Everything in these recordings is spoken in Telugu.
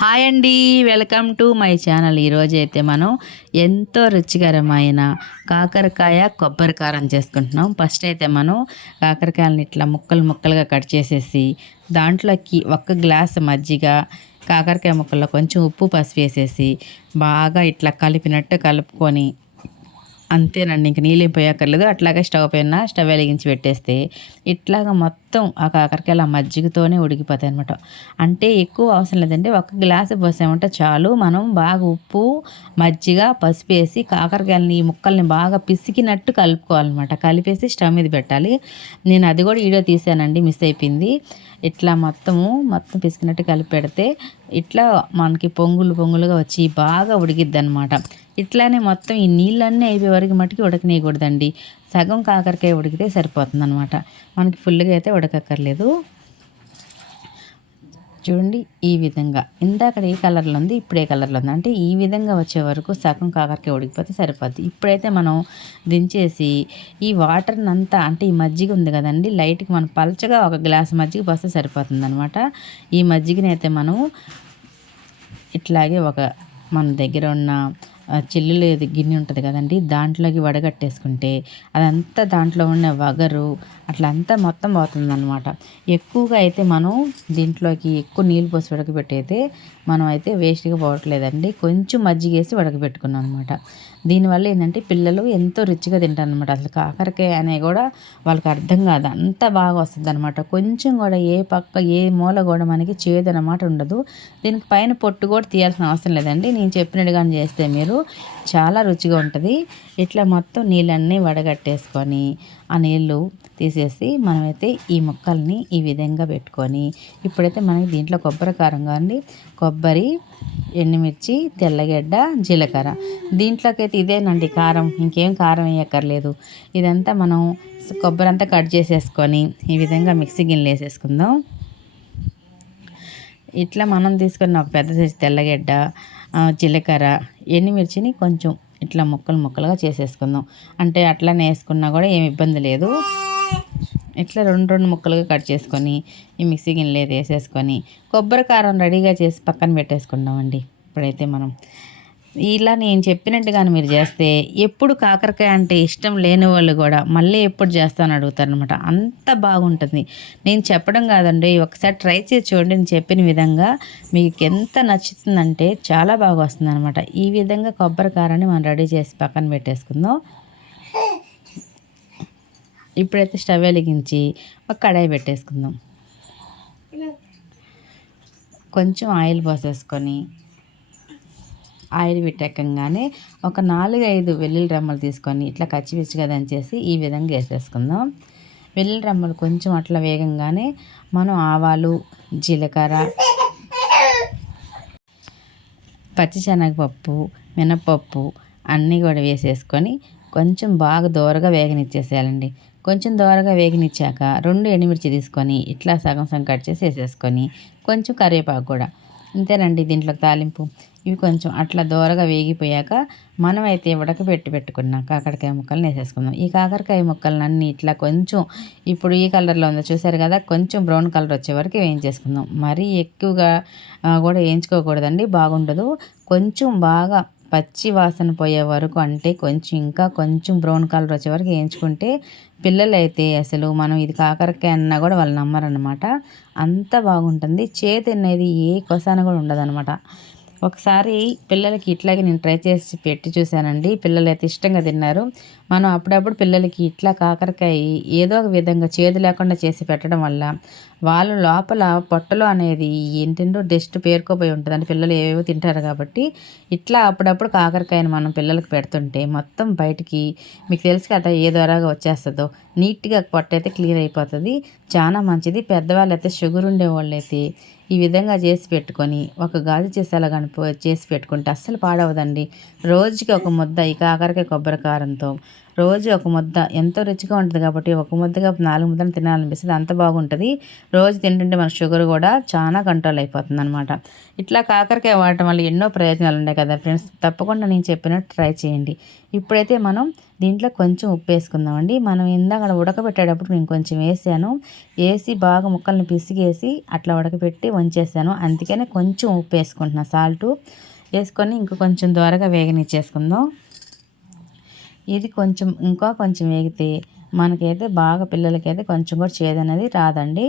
హాయ్ అండి. Welcome to my channel. ఈరోజు అయితే మనం ఎంతో రుచికరమైన కాకరకాయ కొబ్బరి కారం చేసుకుంటున్నాం. ఫస్ట్ అయితే మనం కాకరకాయలని ఇట్లా ముక్కలు ముక్కలుగా కట్ చేసేసి దాంట్లోకి ఒక్క గ్లాస్ మజ్జిగ కాకరకాయ ముక్కల్లో కొంచెం ఉప్పు పసుపు వేసేసి బాగా ఇట్లా కలిపినట్టు కలుపుకొని అంతేనండి ఇంక నీళ్ళు పోయక్కర్లేదు. అట్లాగే స్టవ్ పైన స్టవ్ వెలిగించి పెట్టేస్తే ఇట్లాగా మొత్తం ఆ కాకరకాయలు ఆ మజ్జిగతోనే ఉడికిపోతాయి అనమాట అంటే ఎక్కువ అవసరం లేదండి ఒక గ్లాసు పోసామంటే చాలు. మనం బాగా ఉప్పు మజ్జిగ పసుపు వేసి కాకరకాయలని ఈ ముక్కల్ని బాగా పిసికినట్టు కలుపుకోవాలన్నమాట. కలిపేసి స్టవ్ మీద పెట్టాలి. నేను అది కూడా వీడియో తీసానండి మిస్ అయిపోయింది. ఇట్లా మొత్తము మొత్తం పిసికినట్టు కలిపి పెడితే ఇట్లా మనకి పొంగులు పొంగులుగా వచ్చి బాగా ఉడికిద్ది అనమాట ఇట్లానే మొత్తం ఈ నీళ్ళన్నీ అయిపోయే వరకు మట్టుకి ఉడకనేయకూడదండి. సగం కాకరకాయ ఉడికితే సరిపోతుంది అనమాట మనకి ఫుల్గా అయితే ఉడకక్కర్లేదు. చూడండి ఈ విధంగా. ఇందాక ఏ కలర్లో ఉంది ఇప్పుడే కలర్లో ఉంది. అంటే ఈ విధంగా వచ్చే వరకు సగం కాకరకాయ ఉడికిపోతే సరిపోద్ది. ఇప్పుడైతే మనం దించేసి ఈ వాటర్ని అంతా అంటే ఈ మజ్జిగ ఉంది కదండి లైట్కి మనం పలచగా ఒక గ్లాస్ మజ్జిగ పోస్తే సరిపోతుంది అనమాట ఈ మజ్జిగని అయితే మనం ఇట్లాగే ఒక మన దగ్గర ఉన్న చిల్లులు గిన్నె ఉంటుంది కదండి దాంట్లోకి వడగట్టేసుకుంటే అదంతా దాంట్లో ఉన్న వగరు అట్లంతా మొత్తం పోతుందన్నమాట. ఎక్కువగా అయితే మనం దీంట్లోకి ఎక్కువ నీళ్ళు పోసి ఉడకబెట్టయితే మనం అయితే వేస్ట్గా పోవట్లేదండి. కొంచెం మజ్జిగ వేసి ఉడకబెట్టుకున్నాం అనమాట దీనివల్ల ఏంటంటే పిల్లలు ఎంతో రుచిగా తింటారు అనమాట అసలు కాకరకాయ అనే కూడా వాళ్ళకి అర్థం కాదు. అంత బాగా వస్తుంది అనమాట కొంచెం కూడా ఏ పక్క ఏ మూల కూడా మనకి చేదు అనమాట ఉండదు. దీనికి పైన పొట్టు కూడా తీయాల్సిన అవసరం లేదండి. నేను చెప్పినట్టుగానే చేస్తే మీరు చాలా రుచిగా ఉంటుంది. ఇట్లా మొత్తం నీళ్ళన్నీ వడగట్టేసుకొని ఆ నీళ్ళు తీసేసి మనమైతే ఈ ముక్కల్ని ఈ విధంగా పెట్టుకొని ఇప్పుడైతే మనకి దీంట్లో కొబ్బరి కారం కానీ కొబ్బరి ఎండుమిర్చి తెల్లగడ్డ జీలకర్ర. దీంట్లోకైతే ఇదేనండి కారం. ఇంకేం కారం వేయక్కర్లేదు. ఇదంతా మనం కొబ్బరి అంతా కట్ చేసేసుకొని ఈ విధంగా మిక్సీ గిన్నెలు వేసేసుకుందాం. ఇట్లా మనం తీసుకున్న ఒక పెద్ద సైజు తెల్లగడ్డ జీలకర్ర ఎండుమిర్చిని కొంచెం ఇట్లా ముక్కలు ముక్కలుగా చేసేసుకుందాం. అంటే అట్లనే వేసుకున్నా కూడా ఏమి ఇబ్బంది లేదు. ఇట్లా రెండు రెండు ముక్కలుగా కట్ చేసుకొని ఈ మిక్సీ గిన్నెలేదు వేసేసుకొని కొబ్బరి కారం రెడీగా చేసి పక్కన పెట్టేసుకుందామండి. ఇప్పుడైతే మనం ఇలా నేను చెప్పినట్టుగానే మీరు చేస్తే ఎప్పుడు కాకరకాయ అంటే ఇష్టం లేని వాళ్ళు కూడా మళ్ళీ ఎప్పుడు చేస్తాను అడుగుతారనమాట అంత బాగుంటుంది. నేను చెప్పడం కాదండి ఒకసారి ట్రై చేసి చూడండి. నేను చెప్పిన విధంగా మీకు ఎంత నచ్చుతుందంటే చాలా బాగా వస్తుంది అనమాట ఈ విధంగా కొబ్బరి కారాన్ని మనం రెడీ చేసి పక్కన పెట్టేసుకుందాం. ఇప్పుడైతే స్టవ్ వెలిగించి ఒక కడాయి పెట్టేసుకుందాం. కొంచెం ఆయిల్ పోసేసుకొని ఆయిల్ పెట్టకంగానే ఒక నాలుగు ఐదు వెల్లుల్లి రమ్మలు తీసుకొని ఇట్లా కచ్చిపిచ్చిగా దంచేసి ఈ విధంగా వేసేసుకుందాం. వెల్లుల్లి రమ్మలు కొంచెం అట్లా వేగంగానే మనం ఆవాలు జీలకర్ర పచ్చిశనగపప్పు మినపప్పు అన్నీ కూడా వేసేసుకొని కొంచెం బాగా దోరగా వేగనిచ్చేసేయాలండి. కొంచెం దోరగా వేగనిచ్చాక రెండు ఎండుమిర్చి తీసుకొని ఇట్లా సగం సగం కట్ చేసి వేసేసుకొని కొంచెం కరివేపాకు కూడా. అంతేనండి దీంట్లో తాలింపు. ఇవి కొంచెం అట్లా దోరగా వేగిపోయాక మనం అయితే ఉడకబెట్టి పెట్టుకున్న కాకరకాయ ముక్కలను వేసేసుకుందాం. ఈ కాకరకాయ ముక్కలన్నీ ఇట్లా కొంచెం ఇప్పుడు ఈ కలర్లో ఉందో చూసారు కదా కొంచెం బ్రౌన్ కలర్ వచ్చే వరకు వేయించేసుకుందాం. మరీ ఎక్కువగా కూడా వేయించుకోకూడదండి బాగుండదు. కొంచెం బాగా పచ్చి వాసన పోయే వరకు అంటే కొంచెం ఇంకా కొంచెం బ్రౌన్ కలర్ వచ్చే వరకు వేయించుకుంటే పిల్లలు అయితే అసలు మనం ఇది కాకరకాయ అన్నా కూడా వాళ్ళు నమ్మరనమాట అంత బాగుంటుంది. చేతి అనేది ఏ కొసాన కూడా ఉండదనమాట ఒకసారి పిల్లలకి ఇట్లాగే నేను ట్రై చేసి పెట్టి చూశానండి. పిల్లలు అయితే ఇష్టంగా తిన్నారు. మనం అప్పుడప్పుడు పిల్లలకి ఇట్లా కాకరకాయ ఏదో ఒక విధంగా చేదు లేకుండా చేసి పెట్టడం వల్ల వాళ్ళ లోపల పొట్టలో అనేది ఏంటంటో డస్ట్ పేరుకోపోయి ఉంటుంది. అంటే పిల్లలు ఏవేవో తింటారు కాబట్టి ఇట్లా అప్పుడప్పుడు కాకరకాయని మనం పిల్లలకు పెడుతుంటే మొత్తం బయటికి మీకు తెలుసు కదా ఏ ద్వారాగా వచ్చేస్తుందో. నీట్గా పొట్ట అయితే క్లియర్ అయిపోతుంది. చాలా మంచిది. పెద్దవాళ్ళు అయితే షుగర్ ఉండే వాళ్ళు అయితే ఈ విధంగా చేసి పెట్టుకొని ఒక గాజు చేసేలా కనుప చేసి పెట్టుకుంటే అస్సలు పాడవదండి. రోజుకి ఒక ముద్ద ఈ కాకరకాయ కొబ్బరి కారంతో రోజు ఒక ముద్ద ఎంతో రుచిగా ఉంటుంది కాబట్టి ఒక ముద్దగా నాలుగు ముద్దలు తినాలనిపిస్తుంది అంత బాగుంటుంది. రోజు తింటుంటే మన షుగర్ కూడా చాలా కంట్రోల్ అయిపోతుంది అనమాట ఇట్లా కాకరకాయ వాడటం వల్ల ఎన్నో ప్రయోజనాలు ఉన్నాయి కదా ఫ్రెండ్స్. తప్పకుండా నేను చెప్పినట్టు ట్రై చేయండి. ఇప్పుడైతే మనం దీంట్లో కొంచెం ఉప్పు వేసుకుందామండి మనం ఇందాక ఉడకబెట్టేటప్పుడు నేను కొంచెం వేసాను. వేసి బాగా ముక్కల్ని పిసిగేసి అట్లా ఉడకబెట్టి వంచేసాను. అందుకనే కొంచెం ఉప్పు వేసుకుంటున్నాను సాల్టు వేసుకొని ఇంకా కొంచెం త్వరగా వేగనిచ్చేసుకుందాం. ఇది కొంచెం ఇంకా కొంచెం వేగితే మనకైతే బాగా పిల్లలకైతే కొంచెం కూడా చేదనేది రాదండి.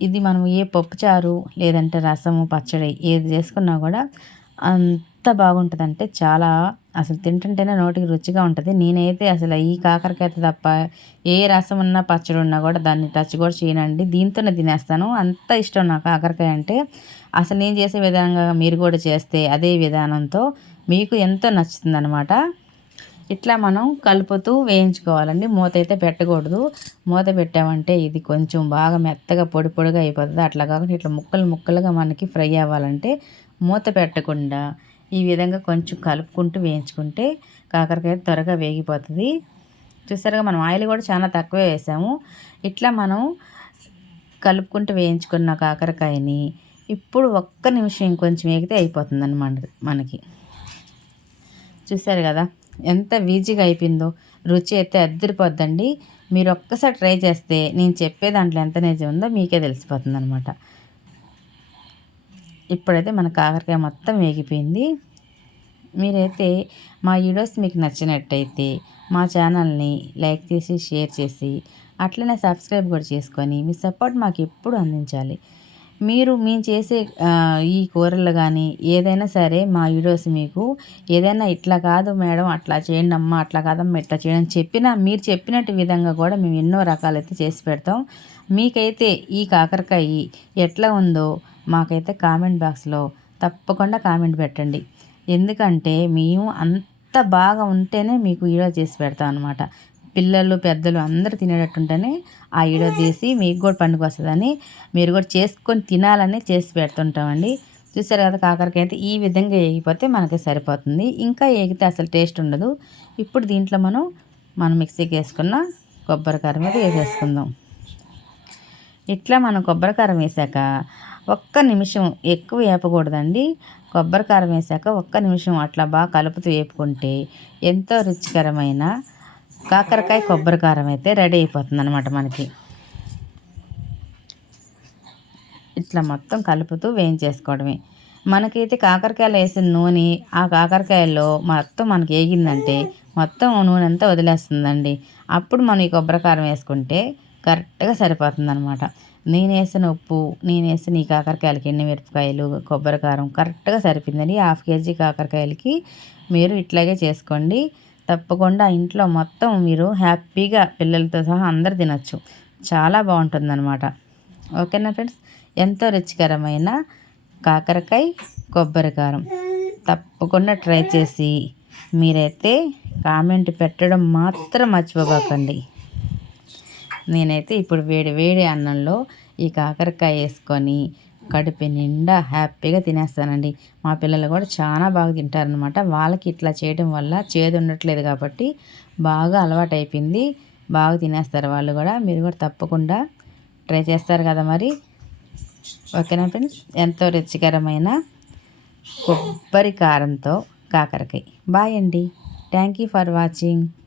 ఇది మనం ఏ పప్పుచారు లేదంటే రసము పచ్చడి ఏది చేసుకున్నా కూడా ఎంత బాగుంటుందంటే చాలా అసలు తింటుంటేనే నోటికి రుచిగా ఉంటుంది. నేనైతే అసలు ఈ కాకరకాయ తప్ప ఏ రసం ఉన్నా పచ్చడి ఉన్నా కూడా దాన్ని టచ్ కూడా చేయనండి. దీంతోనే తినేస్తాను. అంత ఇష్టం నాకు కాకరకాయ అంటే. అసలు నేను చేసే విధంగా మీరు కూడా చేస్తే అదే విధానంతో మీకు ఎంతో నచ్చుతుంది అనమాట ఇట్లా మనం కలుపుతూ వేయించుకోవాలండి. మూత అయితే పెట్టకూడదు. మూత పెట్టామంటే ఇది కొంచెం బాగా మెత్తగా పొడి పొడిగా అయిపోతుంది. అట్లా కాకుండా ఇట్లా ముక్కలు ముక్కలుగా మనకి ఫ్రై అవ్వాలంటే మూత పెట్టకుండా ఈ విధంగా కొంచెం కలుపుకుంటూ వేయించుకుంటే కాకరకాయ త్వరగా వేగిపోతుంది. చూసారుగా మనం ఆయిల్ కూడా చాలా తక్కువే వేసాము. ఇట్లా మనం కలుపుకుంటూ వేయించుకున్న కాకరకాయని ఇప్పుడు ఒక్క నిమిషం ఇంకొంచెం వేగితే అయిపోతుంది అనమాట మనకి. చూసారు కదా ఎంత ఈజీగా అయిపోయిందో. రుచి అయితే అద్దరిపోద్దండి. మీరు ఒక్కసారి ట్రై చేస్తే నేను చెప్పే దాంట్లో ఎంత నిజం ఉందో మీకే తెలిసిపోతుంది అనమాట ఇప్పుడైతే మన కాకరకాయ మొత్తం వేగిపోయింది. మీరైతే మా వీడియోస్ మీకు నచ్చినట్టయితే మా ఛానల్ని లైక్ చేసి షేర్ చేసి అట్లనే సబ్స్క్రైబ్ కూడా చేసుకొని మీ సపోర్ట్ మాకు ఎప్పుడు అందించాలి. మీరు మేము చేసే ఈ కూరలు కానీ ఏదైనా సరే మా వీడియోస్ మీకు ఏదైనా ఇట్లా కాదు మేడం అట్లా చేయండి అమ్మ అట్లా కాదమ్మా ఇట్లా చేయండి చెప్పిన మీరు చెప్పినట్టు విధంగా కూడా మేము ఎన్నో రకాలైతే చేసి పెడతాం. మీకైతే ఈ కాకరకాయ ఎట్లా ఉందో మాకైతే కామెంట్ బాక్స్లో తప్పకుండా కామెంట్ పెట్టండి. ఎందుకంటే మేము అంత బాగా ఉంటేనే మీకు వీడియో చేసి పెడతాం అనమాట పిల్లలు పెద్దలు అందరూ తినేటట్టుంటేనే ఆ ఈడో తీసి మీకు కూడా పండుగ వస్తుందని మీరు కూడా చేసుకొని తినాలని చేసి పెడుతుంటామండి. చూసారు కదా కాకరకాయ అయితే ఈ విధంగా వేగిపోతే మనకి సరిపోతుంది. ఇంకా వేగితే అసలు టేస్ట్ ఉండదు. ఇప్పుడు దీంట్లో మనం మనం మిక్సీకి వేసుకున్న కొబ్బరికారం మీద వేసేసుకుందాం. ఇట్లా మనం కొబ్బరికారం వేసాక ఒక్క నిమిషం ఎక్కువ వేపకూడదండి కొబ్బరికారం వేసాక ఒక్క నిమిషం అట్లా బాగా కలుపుతూ వేపుకుంటే ఎంతో రుచికరమైన కాకరకాయ కొబ్బరి కారం అయితే రెడీ అయిపోతుంది అనమాట మనకి. ఇట్లా మొత్తం కలుపుతూ వేయించేసుకోవడమే. మనకైతే కాకరకాయలు వేసిన నూనె ఆ కాకరకాయల్లో మొత్తం మనకి వేగిందంటే మొత్తం నూనె అంతా వదిలేస్తుందండి. అప్పుడు మనం ఈ కొబ్బరికారం వేసుకుంటే కరెక్ట్గా సరిపోతుంది అనమాట నేను వేసిన ఉప్పు నేను వేసిన ఈ కాకరకాయలకి ఎన్ని మిరపకాయలు కొబ్బరికారం కరెక్ట్గా సరిపోయిందండి. హాఫ్ కేజీ కాకరకాయలకి మీరు ఇట్లాగే చేసుకోండి. తప్పకుండా ఇంట్లో మొత్తం మీరు హ్యాపీగా పిల్లలతో సహా అందరు తినచ్చు. చాలా బాగుంటుందన్నమాట. ఓకేనా ఫ్రెండ్స్? ఎంతో రుచికరమైన కాకరకాయ కొబ్బరి కారం. తప్పకుండా ట్రై చేసి మీరైతే కామెంట్ పెట్టడం మాత్రం మర్చిపోకండి. నేనైతే ఇప్పుడు వేడి వేడి అన్నంలో ఈ కాకరకాయ వేసుకొని కడుపు నిండా హ్యాపీగా తినేస్తానండి. మా పిల్లలు కూడా చాలా బాగా తింటారనమాట వాళ్ళకి ఇట్లా చేయడం వల్ల చేదు ఉండట్లేదు కాబట్టి బాగా అలవాటు అయిపోయింది బాగా తినేస్తారు వాళ్ళు కూడా. మీరు కూడా తప్పకుండా ట్రై చేస్తారు కదా మరి. ఓకేనా ఫ్రెండ్స్? ఎంతో రుచికరమైన కొబ్బరి కారంతో కాకరకాయ. బాయ్ అండి. Thank you for watching.